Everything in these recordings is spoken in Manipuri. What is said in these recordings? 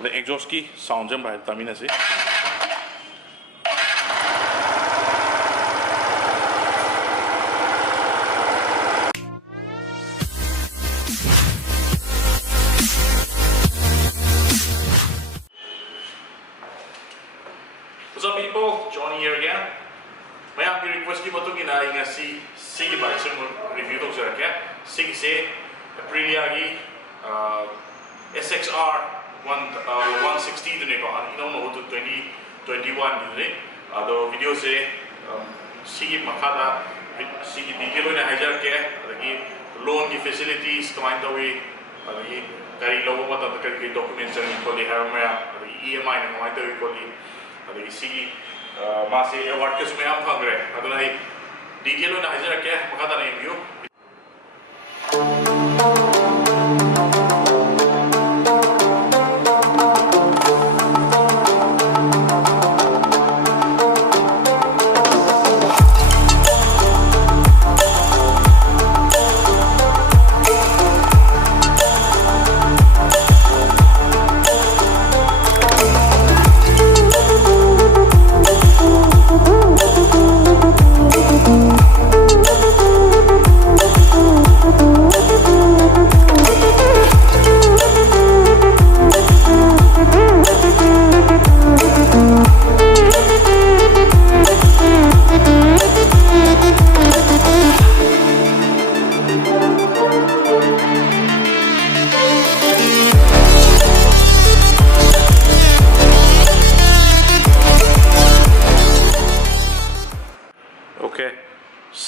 the exhaust ki sound jam bahar tamina se What's up people, Johnny here again. मैं आपकी रिक्वेस्ट की बातों की ना इंगा सी की बाइक से रिव्यू तो जरा क्या सी से Aprilia की SXR 160 देने को इन्होंने हो तो 2021 देने आदो वीडियो से सी की मखादा सी की डिटेल में हाइजर के अदगी लोन की फैसिलिटीज कमांड तो वे अदगी गाड़ी लोगों को तब तक के डॉक्यूमेंट्स नहीं खोली है मैं अदगी EMI ने कमांड तो वे खोली अदगी सी की मासे अवार्ड के समय आप फंग रहे अदो ना ही डिटेल में हाइजर के मखादा नहीं view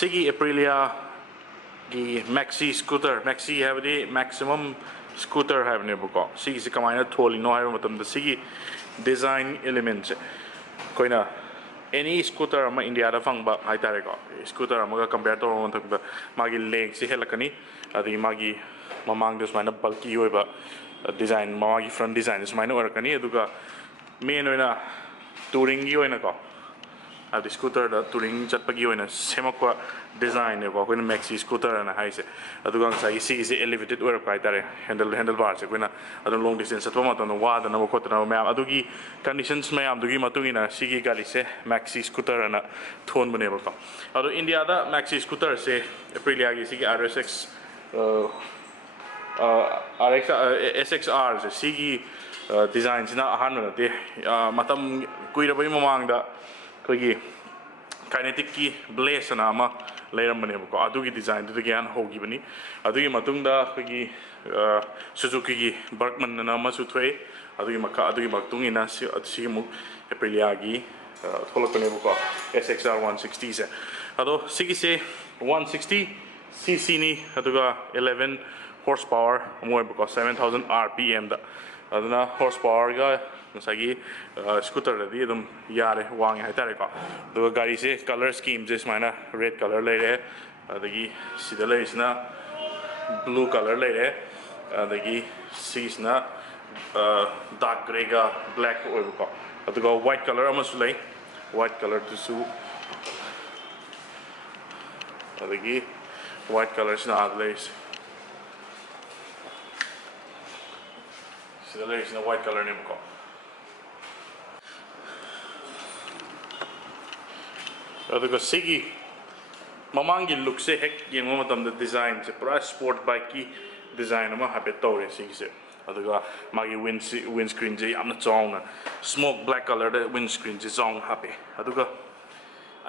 Sigi Aprilia the maxi scooter maxi have the maximum scooter have ne buko Sigi se kamai tholi no hai matam the Sigi design elements koina any scooter ama India da phang ba hai tare ko scooter ama compare to matam da magi leg se helakani adi magi mamang des mana bulky hoiba design magi front design is mana orakani aduga main oina touring gi oina ko the scooter the touring chatpagi oina semakwa design ne ko koina maxi scooter na hai se aduga sai is elevated or kai tare handlebar se koina adu long distance atwa ma to wa da na ko na ma adugi conditions ma am dugi matungina sigi gali se maxi scooter na thon bane ba adu India da maxi scooter se Aprilia gi sigi RS6 SXR se sigi design sina ahan na te matam kuira bai mamang da kogi kinetic ki blaze na ama layram bane ko adugi design du gyan hogi bani adugi matung da kogi Suzuki ki Bergman na ma su thoi adugi makka adugi maktung ina si mu Aprilia gi tholak bane ko SXR 160 se ado sigi se 160 cc ni aduga 11 horsepower mo ko 7000 rpm da aduna horsepower ga Sagi scooter ready dum yare wang hai tare ko do gari se color scheme just mana red color le re adagi sida le isna blue color le re adagi sisna dark gray ga black oi ko aduga white color amasu le white color to su adagi white color sna adleis sida le isna white color ne ko aduga sigi mamangi look se hek yengo matam the design se pura sport bike ki design ama habet tore sigi se aduga magi windscreen je amna chong smoke black color the windscreen je chong happy aduga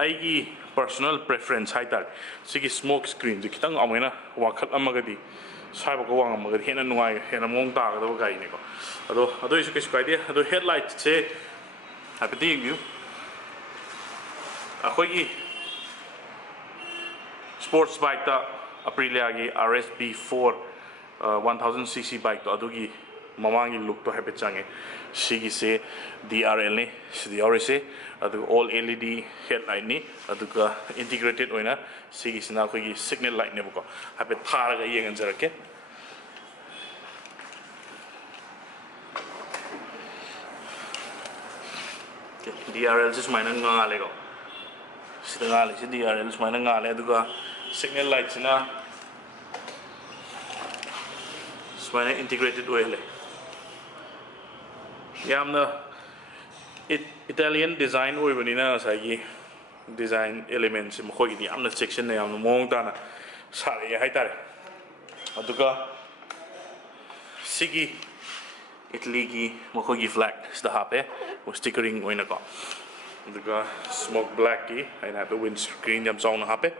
aigi personal preference haitar sigi smoke screen je kitang amena wakhat amagadi saiba ko wang amagadi hena nuai hena mong ta ga gai ne ko ado isu ke skai de ado headlight se happy you Akhoi sports bike ta Aprilia gi RSB4 1000cc bike to adugi mamangi look to habit change sigi se DRL ni DRL se adu all LED headlight ni aduga integrated oina sigi sina khoi signal light ne buko habit thar ga yengan jarake DRL just minor ngale go Sida ngali si DRL sumana ngale aduga signal lights na sumana integrated oil yamna Italian design oibanina sagi design elements mkhoi di yamna section na yamna mong dana sare haitare aduga sigi Italy gi mkhoi gi flag sta hape o stickering oina ko aduga smoke black gi aina the windscreen yam song hape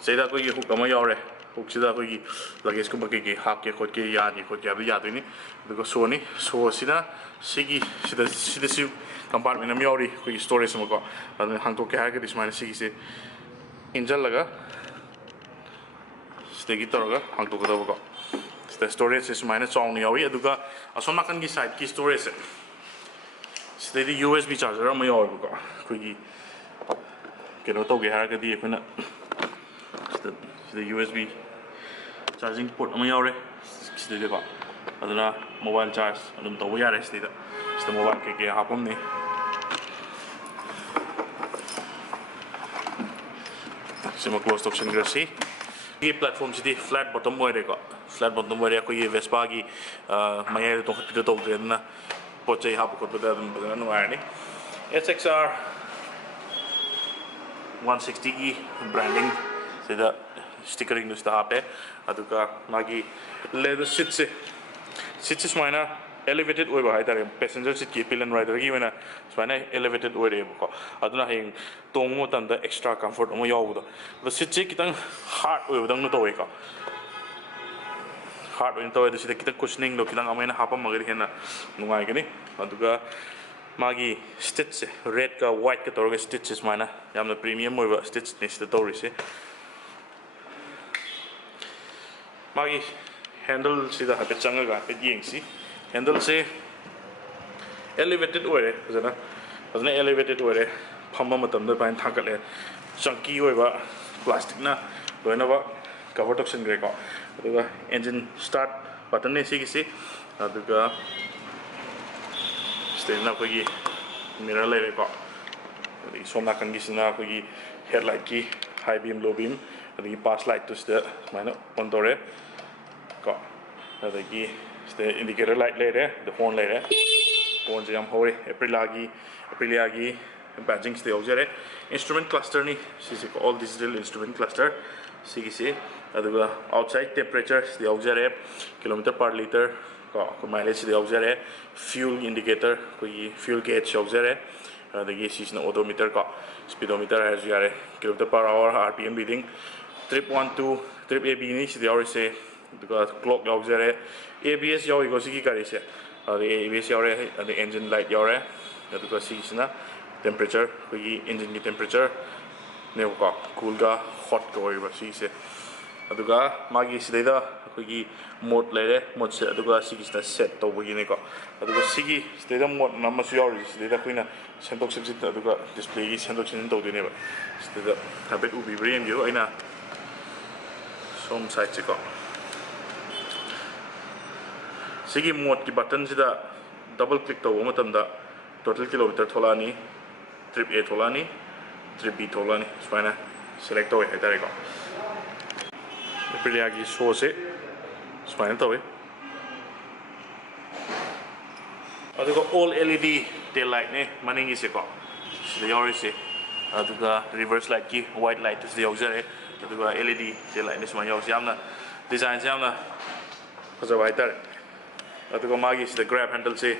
seda ko gi hook ama yore hook sida ko gi luggage ko bagi gi hak ke khot ke ya ni khot ya bi ya ni aduga so ni so sida sigi sida si compartment am yori ko gi storage mo ko adu hang to ke ha ke dis mine sigi se injal laga stegi toroga hang to ko do ko the storage is mine song ni yawi aduga asom nakan gi side ki storage steady USB charger am yawi ko ko gi keno to ge ha ke di khona the USB charging port am yawi steady ko aduna mobile charge adum to yare steady the mobile ke hapom ni sima closed option grasi ये platform सिटी flat bottom मोय रे को flat bottom मोय रे को ये Vespa की माये तो खत्ते तो उधर ना पोचे यहाँ पर खुद बता नु आये नहीं SXR 160 की branding सीधा stickering नुस्ता हाँ पे अदुका मागी leather seats मायना elevated ओए बाहर तारे passenger seat की pillion rider की मायना मायना elevated ओए रे बुको अदुना हें तोंगो तंदा extra comfort ओमो याव बुदो तो seat कितंग hard ओए बुदंग नु तो ओए का hard ओए तो ओए तो सीधा कितंग cushioning लो कितंग अमेना हापा मगर है ना नुआए के नहीं अदुका मागी stitch red का white का तोरगे stitches मायना यामना premium ओए बा stitch निस्ते तोरी से मागी handle सीधा हापे चंगा गा पे दिएंग सी handle से elevated ओरे जना elevated ओरे फम्मा मतम दर पाइन थाकल है चंकी ओए बा plastic ना लोइना बा cover option ग्रे को अदुगा engine start button ने सी किसी अदुगा स्टेन ना कोई mirror ले को अदुगी सोना कंगी सिना कोई headlight की high beam low beam अदुगी pass light तो स्टे माइना on तोरे को अदुगी the indicator light later, the horn later, horn jam hori, Aprilia gi badging stay out instrument cluster ni, see all digital instrument cluster, see aduga outside temperature the out kilometer per liter, ko mileage the out fuel indicator, ko fuel gauge out the gauge is na odometer ka speedometer has yare kilometer per hour RPM reading, trip 12 trip AB ni the already say because clock out ABS yaw go sigi kari se the ABS yaw the engine light yaw because sigi sina temperature kogi engine ki temperature ne ko cool ga hot ko ba sigi se aduga magi sideda kogi mode lere mode se aduga sigi sta set to bogi ne ko aduga sigi sideda mode namma su yaw sideda koina sentok sibsit aduga display gi sentok sin to dine ba sideda habet ubi brain yo aina som side se ko Sigi mode ki button sida double click to wo matam da total kilometer tholani trip A tholani trip B tholani swaina select to hai tare ko Aprilia ki show se swaina to aduga all LED tail light ne maningi se ko sida yori se aduga reverse light ki white light is the auxiliary aduga LED tail light ne sma yaw yamna design yamna phajaba hai tare अतुको मागी से grab handle से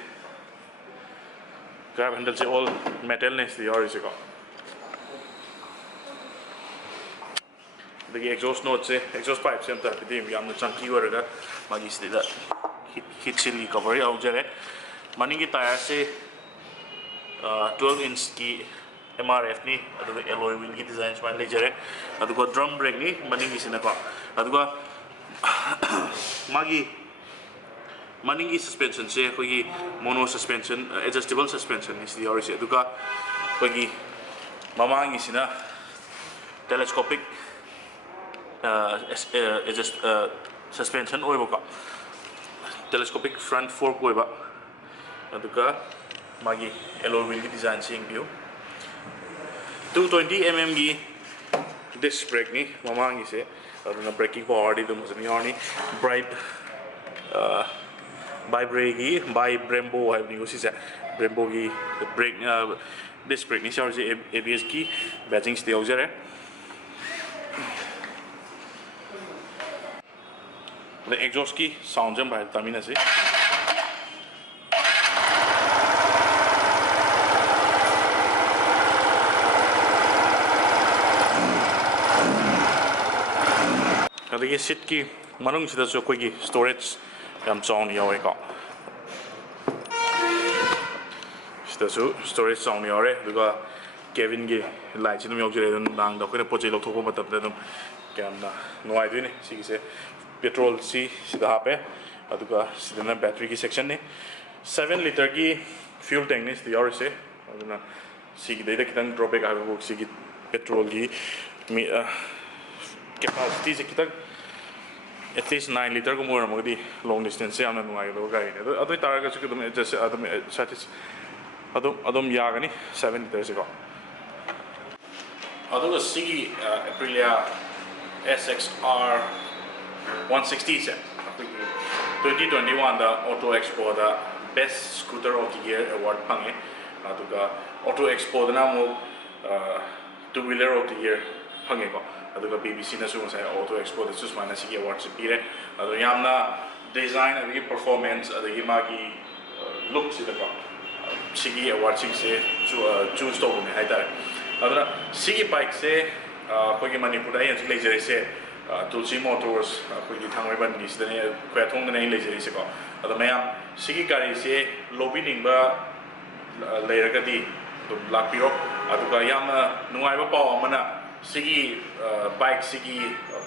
all metal ने से और इसे को देखिए exhaust note से exhaust pipe से हम तार पिटे भी हमने चंकी वरगा मागी से दा hit seal cover या उजरे मनी की टायर से 12 इंच की MRF नी अतुको alloy wheel की डिजाइन मान ले जरे अतुको drum brake नी मनी की से न को अतुको मागी Maningi suspension se kogi mono suspension adjustable suspension is the origin duka kogi mamangi sina telescopic adjust suspension oiba telescopic front fork oiba duka magi alloy wheel design sing view 220 mm gi disc brake ni mamangi se aduna braking power di dum ni bright by Brake by Brembo have ni usi se Brembo ki brake disc brake ni shar se ABS ki badging ste ho jare the exhaust ki sound jam by tamina se adagi seat ki manung sida so koi ki storage yam chong ni yawe ka sida so storage chong ni yawe duga cabin gi light chinum yaw jere dun dang da koina pochei lok thokpa matam da dum cam na noi dui ni sigi se petrol si sida hape aduga sida na battery ki section ni 7 liter ki fuel tank ni sida yaw se aduna sigi dei da kitang drawback ha bo sigi petrol gi capacity se kitang at least 9 liter ko more magdi long distance se amna nuai do gai ne ado taraga su kidum just adam satis adum yagani 7 liter se ko ado sigi Aprilia SXR 160 se 2021 the Auto Expo the best scooter of the year award pange aduga Auto Expo da mo two wheeler of the year pange ko aduga BBC na su sai Auto Expo da sus mana sigi award se pire adu yamna design adu performance adu magi look si da ko sigi award sing se choose to ne hai tare aduna sigi bike se koi ki manipur ai su leisure se Tulsi Motors koi ki thangwai ban ni se ne Khuyathong ne leisure se ko adu mayam sigi gari se lobby ning ba leiraga di lakpiro aduga yamna nungai ba paw amana sigi bike sigi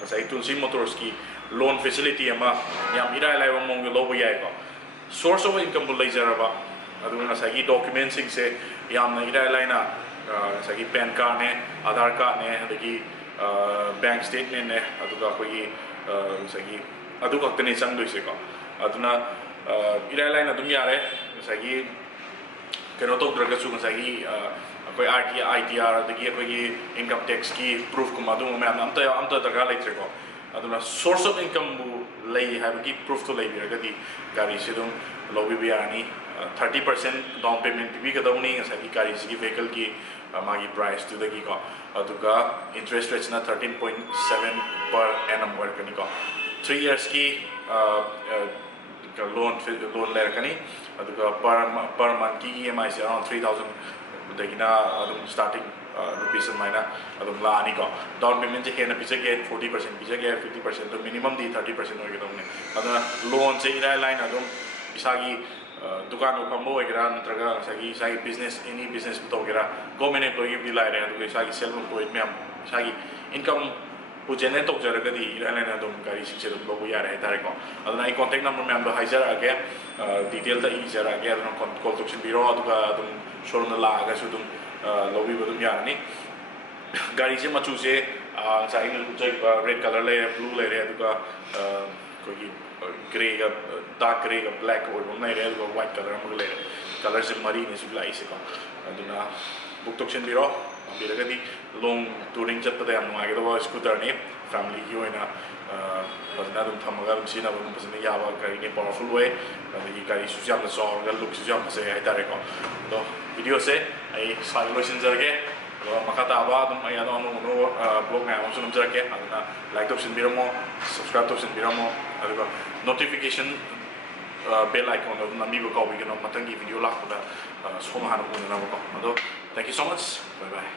sai Tulsi Motors ki loan facility ama yam irai lai ba mong lo ba yai ko source of income bu leisure ba aduga sai documents sing se yamna irai lai na sai pan card ne Aadhaar card ne adagi bank statement ne aduga koi sai aduga tane chang doi se ko aduna irai lai na dum yare sai kano to draga su sai koi RT ITR adagi koi income tax ki proof kuma dum me amta daga lai tre ko aduna source of income bu lay have ki proof to lay biraga di gari se dum lobby bi ani 30% down payment bi ka dawni sai ki gari se ki vehicle ki magi price to the ko aduga interest rates na 13.7 per annum work ni ko 3 years ki loan layer kani aduga per month ki EMI is around 3000 dagina adum starting rupees maina adum la ani ko down payment je na piche ge 40% piche ge 50% to minimum di 30% hoy ge domne aduna loan se ira line adum isagi dukan upambo egra natraga sagi business any business to gera government employee bi lai re adu sagi self employed me sagi income pujene tok jara gadi ira line adum gari sikse dum lobu ya re tare ko aduna I contact number me am do hajar age detail da I jara age aduna call to biro aduga adum showroom la aga su dum lobby badum ya ni gari se machu se sai red color le blue le re aduga koi grey ga dark grey ga black or nai re aduga white color am le color se marine su lai se ko aduna book to biro biragadi long touring chat pada am ngai ga scooter ni family ki oina badna dum thamaga dum sina dum pasne ya ba gari ni powerful way ni gari su jam so ga look su jam se ai tare ko to video se ai solution jarge makata ba dum ai ano no blog ngai am sunum jarge aduna like option biramo subscribe option biramo aduga notification bell icon of nami ko ko bi no matangi video lak da soma hanu ko na ko ado thank you so much bye bye